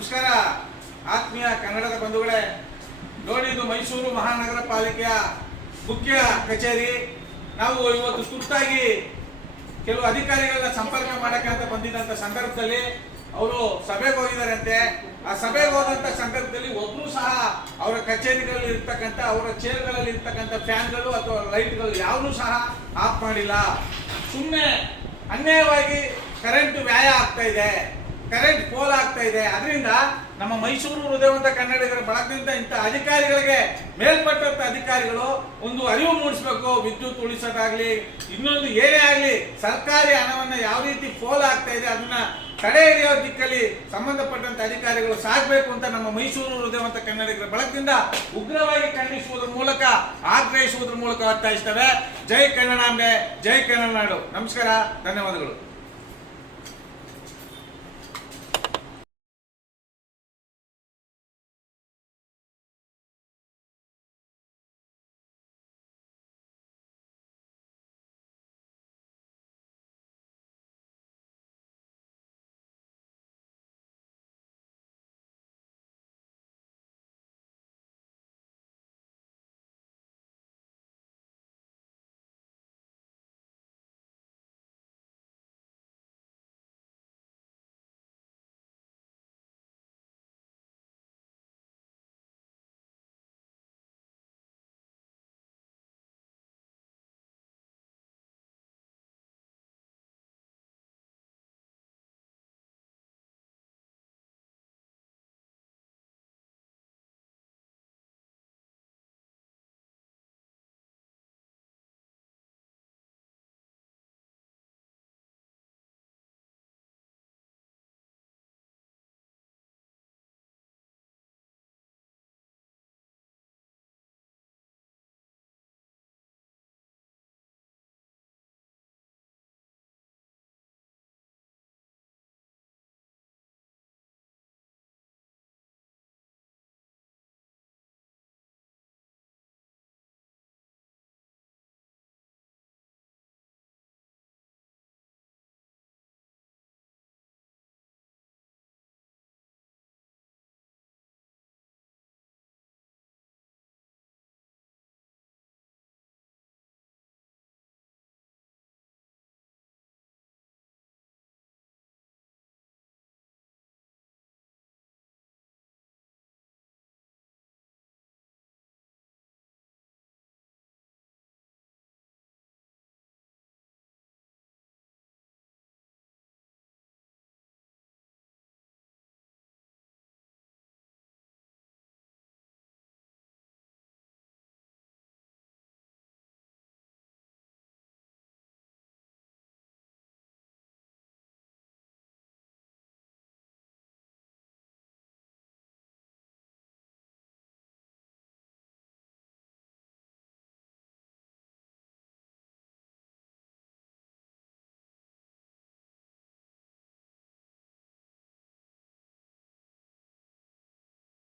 ನಮಸ್ಕಾರ. ಆತ್ಮೀಯ ಕನ್ನಡದ ಬಂಧುಗಳೇ, ನೋಡಿ ಇದು ಮೈಸೂರು ಮಹಾನಗರ ಪಾಲಿಕೆಯ ಮುಖ್ಯ ಕಚೇರಿ. ನಾವು ಇವತ್ತು ತುರ್ತಾಗಿ ಕೆಲವು ಅಧಿಕಾರಿಗಳನ್ನ ಸಂಪರ್ಕ ಮಾಡಕ್ಕೆ ಅಂತ ಬಂದಿದ್ದಂತ ಸಂದರ್ಭದಲ್ಲಿ ಅವರು ಸಭೆಗೆ ಹೋಗಿದಾರಂತೆ ಆ ಸಭೆಗೆ ಹೋದಂತ ಸಂದರ್ಭದಲ್ಲಿ ಒಬ್ರು ಸಹ ಅವರ ಕಚೇರಿಗಳಲ್ಲಿ ಇರ್ತಕ್ಕಂಥ, ಅವರ ಚೇರ್ಗಳಲ್ಲಿ ಇರ್ತಕ್ಕಂಥ ಫ್ಯಾನ್ಗಳು ಅಥವಾ ಲೈಟ್ಗಳು ಯಾವೂ ಸಹ ಆಫ್ ಮಾಡಿಲ್ಲ. ಸುಮ್ಮನೆ ಅನ್ಯಾಯವಾಗಿ ಕರೆಂಟ್ ವ್ಯಾಯ ಆಗ್ತಾ ಇದೆ. ಕರೆಂಟ್ ಪೋಲ್ ಆಗ್ತಾ ಇದೆ. ಅದರಿಂದ ನಮ್ಮ ಮೈಸೂರು ಹೃದಯವಂತ ಕನ್ನಡಿಗರ ಬಳಗದಿಂದ ಇಂಥ ಅಧಿಕಾರಿಗಳಿಗೆ ಮೇಲ್ಪಟ್ಟಂತ ಅಧಿಕಾರಿಗಳು ಒಂದು ಅರಿವು ಮೂಡಿಸಬೇಕು. ವಿದ್ಯುತ್ ಉಳಿಸೋದಾಗ್ಲಿ, ಇನ್ನೊಂದು ಏನೇ ಆಗ್ಲಿ, ಸರ್ಕಾರಿ ಹಣವನ್ನ ಯಾವ ರೀತಿ ಫೋಲ್ ಆಗ್ತಾ ಇದೆ, ಅದನ್ನ ತಡೆ ಹಿಡಿಯೋ ದಿಕ್ಕಲ್ಲಿ ಸಂಬಂಧಪಟ್ಟಂತ ಅಧಿಕಾರಿಗಳು ಸಾಗಬೇಕು ಅಂತ ನಮ್ಮ ಮೈಸೂರು ಹೃದಯವಂತ ಕನ್ನಡಿಗರ ಬಳಗದಿಂದ ಉಗ್ರವಾಗಿ ಖಂಡಿಸುವುದರ ಮೂಲಕ, ಆಗ್ರಹಿಸುವುದರ ಮೂಲಕ ಒತ್ತಾಯಿಸ್ತವೆ ಜೈ ಕನ್ನಡಾಂಬೆ, ಜೈ ಕನ್ನಡ ನಾಡು. ನಮಸ್ಕಾರ, ಧನ್ಯವಾದಗಳು.